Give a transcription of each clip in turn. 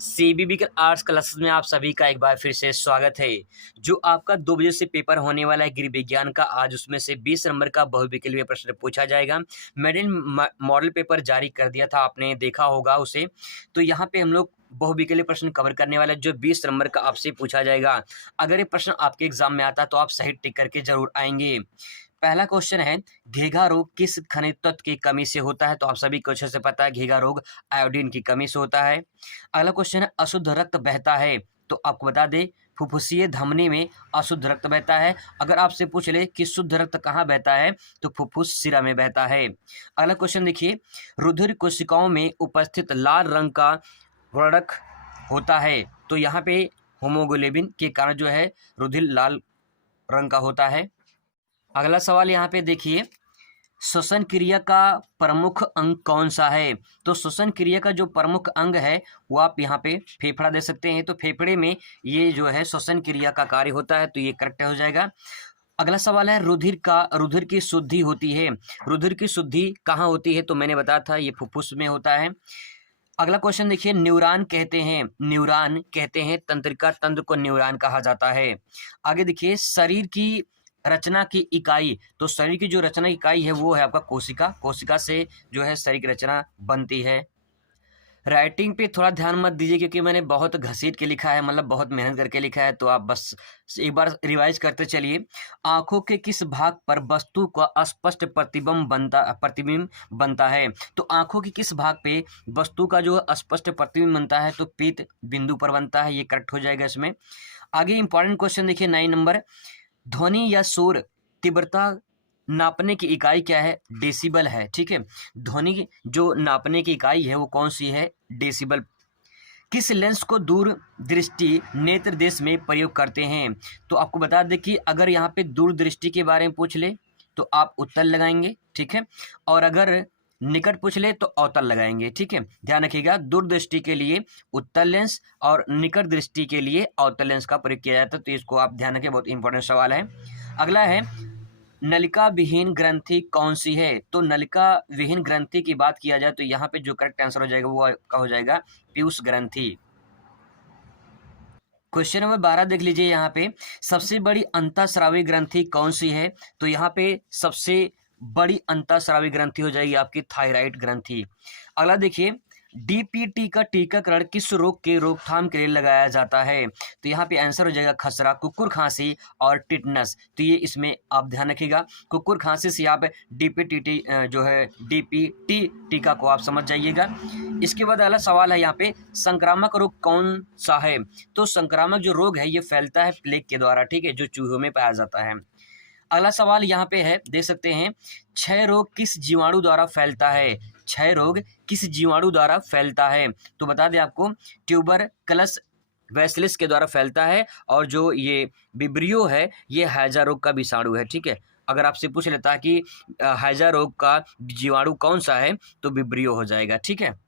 CVV के arts classes में आप सभी का एक बार फिर से स्वागत है। जो आपका 2 बजे से पेपर होने वाला है गृह विज्ञान का, आज उसमें से 20 नंबर का बहुविकल्पीय प्रश्न पूछा जाएगा। मैंने मॉडल पेपर जारी कर दिया था, आपने देखा होगा उसे। तो यहाँ पे हम लोग बहुविकल्पीय प्रश्न कवर करने वाला है जो 20 नंबर का आपसे पूछा जाएगा। अगर ये प्रश्न आपके एग्जाम में आता है तो आप सही टिक करके जरूर आएंगे। पहला क्वेश्चन है, घेघा रोग किस खनिज तत्व की कमी से होता है? तो आप सभी को अच्छे से पता है, घेघा रोग आयोडीन की कमी से होता है। अगला क्वेश्चन है, अशुद्ध रक्त बहता है? तो आपको बता दें, फुफ्फुसीय धमनी में अशुद्ध रक्त बहता है। अगर आपसे पूछ ले कि शुद्ध रक्त कहाँ बहता है, तो फुफ्फुस शिरा में बहता है। अगला क्वेश्चन देखिए, रुधिर कोशिकाओं में उपस्थित लाल रंग का वर्णक होता है? तो यहाँ पे होमोग्लोबिन के कारण जो है रुधिर लाल रंग का होता है। अगला सवाल यहाँ पे देखिए, श्वसन क्रिया का प्रमुख अंग कौन सा है? तो श्वसन क्रिया का जो प्रमुख अंग है वो आप यहाँ पे फेफड़ा दे सकते हैं। तो फेफड़े में ये जो है श्वसन क्रिया का कार्य होता है, तो ये करेक्ट हो जाएगा। अगला सवाल है, रुधिर की शुद्धि होती है? रुधिर की शुद्धि कहाँ होती है? तो मैंने बताया था, ये फुफ्फुस में होता है। अगला क्वेश्चन देखिए, न्यूरॉन कहते हैं तंत्रिका तंत्र को न्यूरॉन कहा जाता है। आगे देखिए, शरीर की रचना की इकाई, तो शरीर की जो रचना इकाई है वो है आपका कोशिका से जो है शरीर की रचना बनती है। राइटिंग पे थोड़ा ध्यान मत दीजिए क्योंकि मैंने बहुत घसीट के लिखा है, मतलब बहुत मेहनत करके लिखा है, तो आप बस एक बार रिवाइज करते चलिए। आंखों के किस भाग पर वस्तु का स्पष्ट प्रतिबिंब बनता है? तो आंखों के किस भाग पे वस्तु का जो स्पष्ट प्रतिबिंब बनता है? तो पीत बिंदु पर बनता है, ये करेक्ट हो जाएगा इसमें। आगे इंपॉर्टेंट क्वेश्चन देखिए 9 नंबर, ध्वनि या शोर तीव्रता नापने की इकाई क्या है? डेसिबल है, ठीक है। ध्वनि की जो नापने की इकाई है वो कौन सी है? डेसिबल। किस लेंस को दूर दृष्टि नेत्र देश में प्रयोग करते हैं? तो आपको बता दें कि अगर यहाँ पे दूर दृष्टि के बारे में पूछ ले तो आप उत्तल लगाएंगे, ठीक है, और अगर निकट पूछ ले तो अवतल लगाएंगे, ठीक है। ध्यान रखिएगा, दूर दृष्टि के लिए उत्तल लेंस और निकट दृष्टि के लिए अवतल लेंस का प्रयोग किया जाता है, तो इसको आप ध्यान रखिए, बहुत इंपॉर्टेंट सवाल है। अगला है, नलिका विहीन ग्रंथि कौन सी है? तो नलिका विहीन ग्रंथि की बात किया जाए तो यहाँ पे जो करेक्ट आंसर हो जाएगा वो आपका हो जाएगा पीयूष ग्रंथि। क्वेश्चन नंबर 12 देख लीजिए, यहाँ पे सबसे बड़ी अंतःस्रावी ग्रंथि कौन सी है? तो यहाँ पे सबसे बड़ी अंतःस्रावी ग्रंथि हो जाएगी आपकी थायराइड ग्रंथि। अगला देखिए, डीपीटी का टीकाकरण किस रोग के रोकथाम के लिए लगाया जाता है? तो यहाँ पे आंसर हो जाएगा खसरा, कुकुर खांसी और टिटनस। तो ये इसमें आप ध्यान रखिएगा, कुकुर खांसी से आप डीपीटी जो है डीपीटी टीका को आप समझ जाइएगा। इसके बाद अगला सवाल है यहाँ पे, संक्रामक रोग कौन सा है? तो संक्रामक जो रोग है ये फैलता है प्लेग के द्वारा, ठीक है, जो चूहों में पाया जाता है। अगला सवाल यहाँ पे है, देख सकते हैं, क्षय रोग किस जीवाणु द्वारा फैलता है? क्षय रोग किस जीवाणु द्वारा फैलता है? तो बता दें आपको, ट्यूबरकलस बैसिलस के द्वारा फैलता है, और जो ये विब्रियो है ये हैजा रोग का विषाणु है, ठीक है। अगर आपसे पूछ लेता है कि हैजा रोग का जीवाणु कौन सा है, तो विब्रियो हो जाएगा, ठीक है।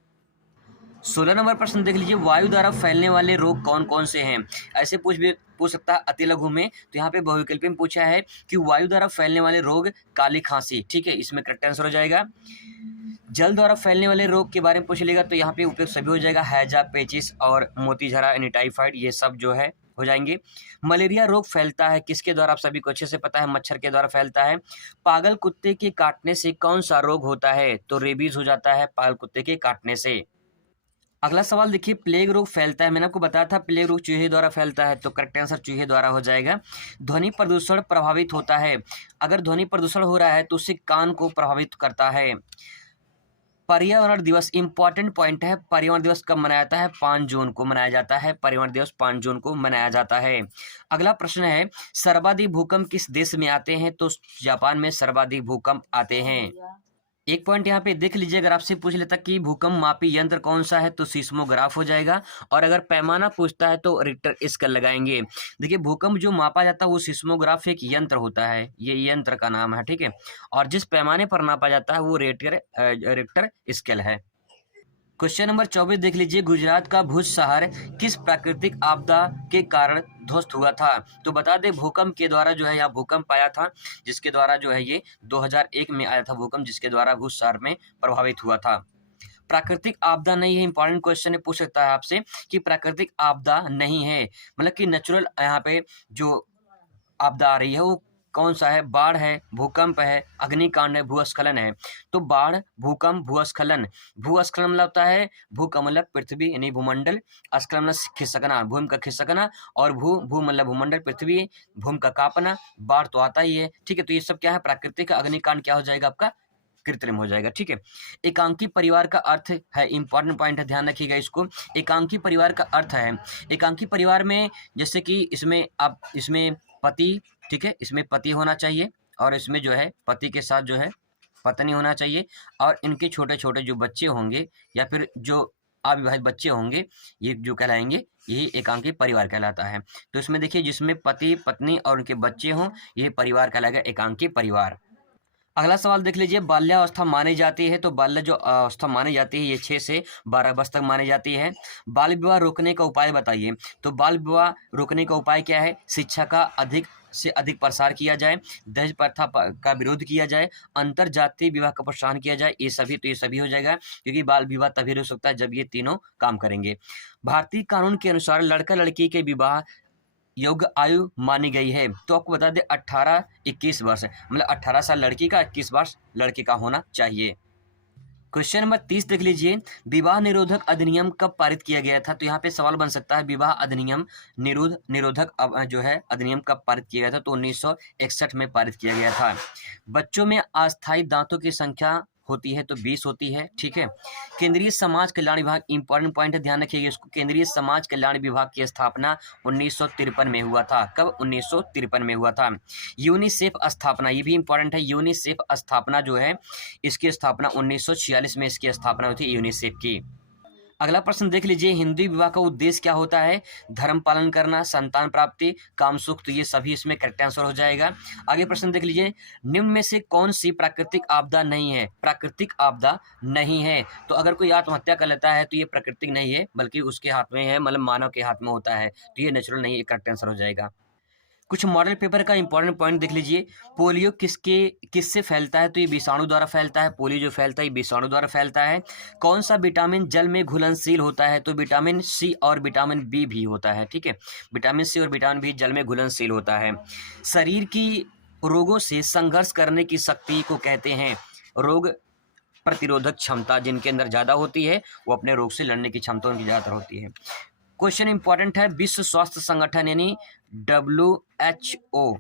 16 नंबर प्रश्न देख लीजिए, वायु द्वारा फैलने वाले रोग कौन कौन से हैं? ऐसे पूछ सकता है अति लघु में, तो यहाँ पे बहुविकल्पी में पूछा है कि वायु द्वारा फैलने वाले रोग, काली खांसी, ठीक है, इसमें करेक्ट आंसर हो जाएगा। जल द्वारा फैलने वाले रोग के बारे में पूछ लेगा तो यहाँ पे उपयुक्त सभी हो जाएगा, हैजा, पेचिस और मोतीझरा यानी टाइफाइड, ये सब जो है हो जाएंगे। मलेरिया रोग फैलता है किसके द्वारा? आप सभी को अच्छे से पता है, मच्छर के द्वारा फैलता है। पागल कुत्ते के काटने से कौन सा रोग होता है? तो रेबीज हो जाता है पागल कुत्ते के काटने से। अगला सवाल देखिए, प्लेग रोग फैलता है, मैंने आपको बताया था प्लेग रोग चूहे द्वारा फैलता है, तो करेक्ट आंसर चूहे द्वारा हो जाएगा। ध्वनि प्रदूषण प्रभावित होता है? अगर ध्वनि प्रदूषण हो रहा है तो उससे कान को प्रभावित करता है। पर्यावरण दिवस, इंपॉर्टेंट पॉइंट है, पर्यावरण दिवस कब मनाया जाता है? 5 जून को मनाया जाता है, पर्यावरण दिवस 5 जून को मनाया जाता है। अगला प्रश्न है, सर्वाधिक भूकंप किस देश में आते हैं? तो जापान में सर्वाधिक भूकंप आते हैं। एक पॉइंट यहाँ पे देख लीजिए, अगर आपसे पूछ लेता कि भूकंप मापी यंत्र कौन सा है, तो सिस्मोग्राफ हो जाएगा, और अगर पैमाना पूछता है तो रिक्टर स्केल लगाएंगे। देखिए, भूकंप जो मापा जाता है वो सिस्मोग्राफ एक यंत्र होता है, ये यंत्र का नाम है, ठीक है, और जिस पैमाने पर नापा जाता है वो रिक्टर स्केल है। क्वेश्चन नंबर 24 देख लीजिए, गुजरात का भुज शहर किस प्राकृतिक आपदा के कारण ध्वस्त हुआ था? तो बता दें, भूकंप के द्वारा जो है यहाँ भूकंप आया था, जिसके द्वारा जो है ये 2001 में आया था भूकंप, जिसके द्वारा भुज शहर में प्रभावित हुआ था। प्राकृतिक आपदा नहीं है, इंपॉर्टेंट क्वेश्चन है, पूछ सकता है आपसे कि प्राकृतिक आपदा नहीं है मतलब कि नेचुरल यहाँ पे जो आपदा आ रही है वो कौन सा है? बाढ़ है, भूकंप है, अग्निकांड है, भूस्खलन है। तो बाढ़, भूकंप, भूस्खलन। भूस्खलन मतलब होता है भूकंप मतलब पृथ्वी यानी भूमंडल, स्खलन मतलब खिसकना, भूमि का खिसकना, और भू मतलब भूमंडल, पृथ्वी, भूमि का कांपना, बाढ़ तो आता ही है, ठीक है। तो ये सब क्या है? प्राकृतिक। अग्निकांड क्या हो जाएगा आपका? कृत्रिम हो जाएगा, ठीक है। एकांकी परिवार का अर्थ है, इंपॉर्टेंट पॉइंट है, ध्यान रखिएगा इसको। एकांकी परिवार का अर्थ है, एकांकी परिवार में जैसे कि इसमें आप इसमें पति, ठीक है, इसमें पति होना चाहिए और इसमें जो है पति के साथ जो है पत्नी होना चाहिए और इनके छोटे छोटे जो बच्चे होंगे या फिर जो अविवाहित बच्चे होंगे, ये जो कहलाएंगे, यही एकांकी परिवार कहलाता है। तो इसमें देखिए जिसमें पति, पत्नी और उनके बच्चे हों, ये परिवार कहलाएगा एकांकी परिवार। अगला सवाल देख लीजिए, बाल्यावस्था मानी जाती है, तो बाल्य जो अवस्था मानी जाती है ये 6 से 12 वर्ष तक मानी जाती है। बाल विवाह रोकने का उपाय बताइए। तो बाल विवाह रोकने का उपाय क्या है? शिक्षा का अधिक से अधिक प्रसार किया जाए, दहेज प्रथा का विरोध किया जाए, अंतर जातीय विवाह का प्रोत्साहन किया जाए। ये सभी हो जाएगा, क्योंकि बाल विवाह तभी रुक सकता है जब ये तीनों काम करेंगे। भारतीय कानून के अनुसार लड़का लड़की के विवाह योग्य आयु मानी गई है। तो आपको बता दें 18-21 वर्ष, मतलब 18 साल लड़की का, 21 वर्ष लड़के का होना चाहिए। क्वेश्चन नंबर 30 देख लीजिए, विवाह निरोधक अधिनियम कब पारित किया गया था? तो यहाँ पे सवाल बन सकता है, विवाह अधिनियम निरोधक जो है अधिनियम कब पारित किया गया था? तो 1961 में पारित किया गया था। बच्चों में अस्थायी दांतों की संख्या होती है तो 20 होती है, ठीक है। केंद्रीय समाज कल्याण विभाग, इंपॉर्टेंट पॉइंट है, ध्यान रखिएगा इसको। केंद्रीय समाज कल्याण विभाग की स्थापना 1953 में हुआ था। कब? 1953 में हुआ था। यूनिसेफ स्थापना, ये भी इंपॉर्टेंट है, यूनिसेफ स्थापना जो है इसकी स्थापना 1946 में इसकी स्थापना हुई थी यूनिसेफ की। अगला प्रश्न देख लीजिए, हिंदू विवाह का उद्देश्य क्या होता है? धर्म पालन करना, संतान प्राप्ति, काम सुख। तो ये सभी इसमें करेक्ट आंसर हो जाएगा। आगे प्रश्न देख लीजिए, निम्न में से कौन सी प्राकृतिक आपदा नहीं है? प्राकृतिक आपदा नहीं है। तो अगर कोई आत्महत्या कर लेता है तो ये प्राकृतिक नहीं है, बल्कि उसके हाथ में है, मतलब मानव के हाथ में होता है, तो ये नेचुरल नहीं है, करेक्ट आंसर हो जाएगा। कुछ मॉडल पेपर का इंपॉर्टेंट पॉइंट देख लीजिए, पोलियो किससे फैलता है? तो ये विषाणु द्वारा फैलता है। पोलियो जो फैलता है ये विषाणु द्वारा फैलता है। कौन सा विटामिन जल में घुलनशील होता है? तो विटामिन सी और विटामिन बी भी होता है, ठीक है। विटामिन सी और विटामिन बी जल में घुलनशील होता है। शरीर की रोगों से संघर्ष करने की शक्ति को कहते हैं। रोग प्रतिरोधक क्षमता जिनके अंदर ज़्यादा होती है वो अपने रोग से लड़ने की क्षमता उनकी ज़्यादातर होती है। क्वेश्चन इंपॉर्टेंट है, विश्व स्वास्थ्य संगठन यानी WHO,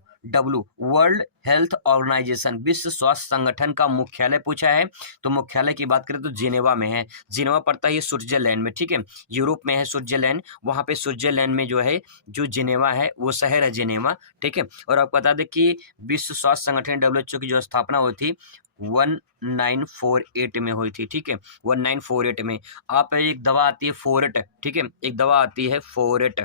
वर्ल्ड हेल्थ ऑर्गेनाइजेशन, विश्व स्वास्थ्य संगठन का मुख्यालय पूछा है। तो मुख्यालय की बात करें तो जिनेवा में है। जिनेवा पड़ता है ये स्विट्जरलैंड में, ठीक है, यूरोप में है स्विट्जरलैंड। वहाँ पे स्विट्जरलैंड में जो है जो जिनेवा है वो शहर है जिनेवा, ठीक है। और आपको बता दें कि विश्व स्वास्थ्य संगठन WHO की जो स्थापना हुई थी 1948 में हुई थी, ठीक है। 1948 में। आप एक दवा आती है फोरेट, ठीक है, एक दवा आती है फोरेट,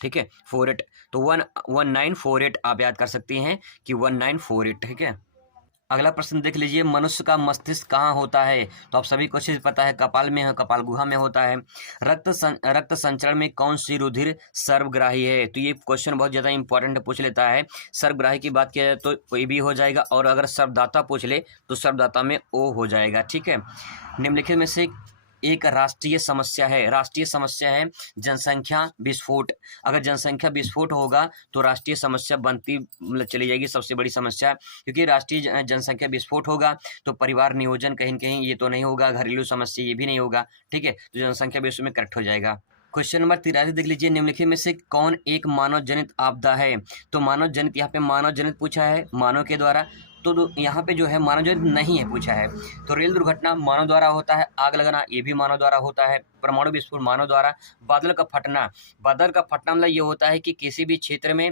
ठीक है, फोरेट। तो 1948 आप याद कर सकती हैं कि 1948, ठीक है। अगला प्रश्न देख लीजिए, मनुष्य का मस्तिष्क कहाँ होता है? तो आप सभी को चीज पता है, कपाल में है, कपाल गुहा में होता है। रक्त संचरण में कौन सी रुधिर सर्वग्राही है? तो ये क्वेश्चन बहुत ज़्यादा इंपॉर्टेंट पूछ लेता है। सर्वग्राही की बात किया जाए तो कोई भी हो जाएगा, और अगर सर्वदाता पूछ ले तो सर्वदाता में ओ हो जाएगा, ठीक है। निम्नलिखित में से एक राष्ट्रीय समस्या है जनसंख्या विस्फोट। अगर जनसंख्या विस्फोट होगा तो राष्ट्रीय समस्या बनती मतलब चली जाएगी, सबसे बड़ी समस्या। क्योंकि राष्ट्रीय जनसंख्या विस्फोट होगा तो परिवार नियोजन कहीं न कहीं ये तो नहीं होगा, घरेलू समस्या ये भी नहीं होगा, ठीक है। तो जनसंख्या विश्व में करेक्ट हो जाएगा। क्वेश्चन नंबर 83 देख लीजिए, निम्नलिखित में से कौन एक मानव जनित आपदा है? तो मानव जनित, यहाँ पे मानव जनित पूछा है, मानव के द्वारा। तो यहाँ पे जो है मानव जनित नहीं है पूछा है। तो रेल दुर्घटना मानव द्वारा होता है, आग लगना ये भी मानव द्वारा होता है, परमाणु विस्फोट मानव द्वारा, बादल का फटना मतलब ये होता है कि किसी भी क्षेत्र में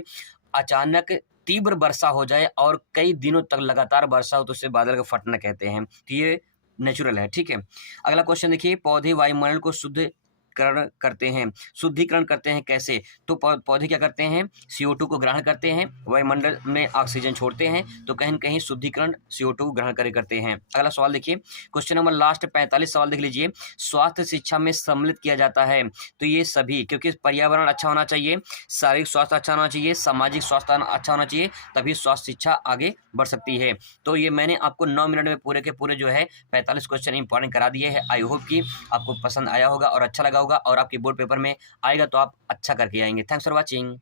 अचानक तीव्र वर्षा हो जाए और कई दिनों तक लगातार वर्षा हो तो उसे बादल का फटना कहते हैं। तो ये नेचुरल है, ठीक है। अगला क्वेश्चन देखिए, पौधे वायुमंडल को शुद्ध शुद्धिकरण करते हैं। शुद्धिकरण करते हैं कैसे? तो पौधे क्या करते हैं? CO2 को ग्रहण करते हैं, वायुमंडल में ऑक्सीजन छोड़ते हैं, तो कहीं न कहीं शुद्धिकरण CO2 को ग्रहण करते हैं। अगला सवाल देखिए, क्वेश्चन नंबर लास्ट 45 सवाल देख लीजिए। स्वास्थ्य शिक्षा में सम्मिलित किया जाता है, तो ये सभी, क्योंकि पर्यावरण अच्छा होना चाहिए, शारीरिक स्वास्थ्य अच्छा होना चाहिए, सामाजिक स्वास्थ्य अच्छा होना चाहिए, तभी स्वास्थ्य शिक्षा आगे बढ़ सकती है। तो ये मैंने आपको 9 मिनट में पूरे के पूरे जो है 45 क्वेश्चन इंपॉर्टेंट करा दिए हैं। आई होप कि आपको पसंद आया होगा और अच्छा लगा होगा, और आपके बोर्ड पेपर में आएगा तो आप अच्छा करके आएंगे। Thanks for watching.